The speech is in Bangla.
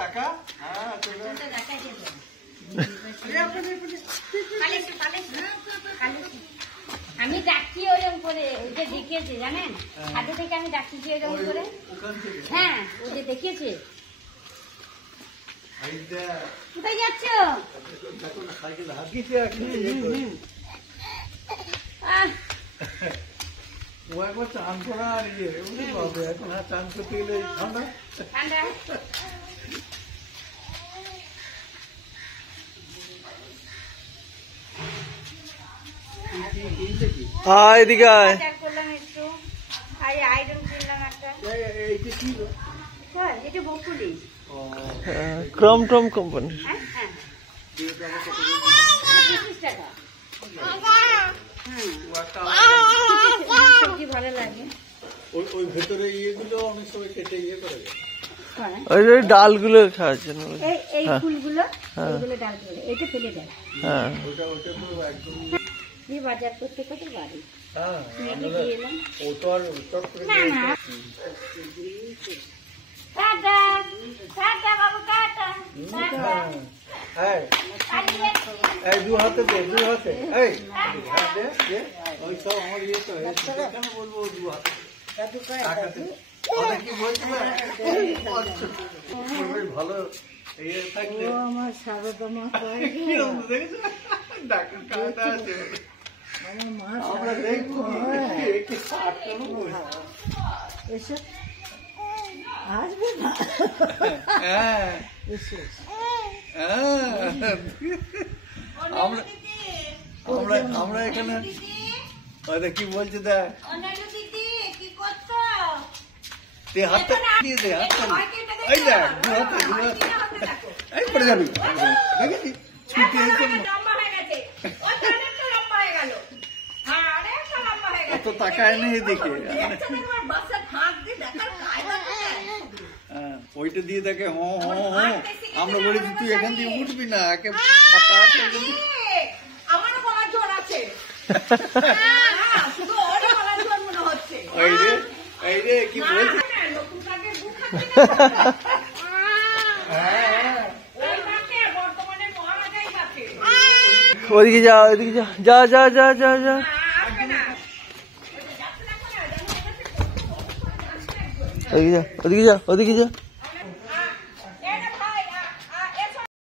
টাকা আমি ডাকছি ওরকম করে, ওই যে দেখিয়েছে জানেন, হাতে থেকে আমি ডাকছি ওরকম করে। হ্যাঁ ওই যে দেখিয়েছে। কোথায় যাচ্ছ? ও একবার চান করা আর ইয়ে হবে এখন, আর চান করতে গেলে ঠান্ডা ঠান্ডা। এদিকে আয়। করলাম একটু, আর আয়রন কিনলাম একটা। এইটা কি স্যার এটা বকুলি, ক্রম টম কোম্পানি। হ্যাঁ হ্যাঁ 25 টাকা। সবজি ভালো লাগে। ওই ভেতরে ইয়েগুলো অনেক সময় কেটে ইয়ে করে ওই যে ডালগুলো খাওয়ার জন্য, এই ফুলগুলো, এইগুলো ডালগুলো, এটা ফেলে দেয়। হ্যাঁ ওটা তো একদম দিয়ে বাজার করতে কত বাড়ি। হ্যাঁ এলাম ও তো আর চট করে না না। টাটা টাটা বাবু, টাটা টাটা। হ্যাঁ এই দু হাতে দে, দু হাতে এই হাত দে দে। ওই সব আমার ইয়ে তো কেন বলবো দু হাতে টাকাতে কি বলছিলাম ভালো ইয়ে থাকলে আমার সারদমা দেখেছো ডাক্তার কাটা আছে আমার মা আমরা দেখবো এসে আসবে না। হ্যাঁ আমরা আমরা এখানে কি বলছে দেখ, তুই হাতটা দিয়ে দে, হাতটা এই দেখ দু হাতে দু হাতে এই পড়ে যাবি দেখেছি ছুটি এত তাকায় নেই এদিকে। ওইটা দিয়ে দেখে হ হ হ, আমরা বলেছি তুই এখান থেকে উঠবি না, একে পাতা আছে এই রে কি বলছিস। ওদিকে যা, ওদিকে যা, যা যা যা যা যা। ওদিকে যা, ওদিকে যা, ওদিকে যা।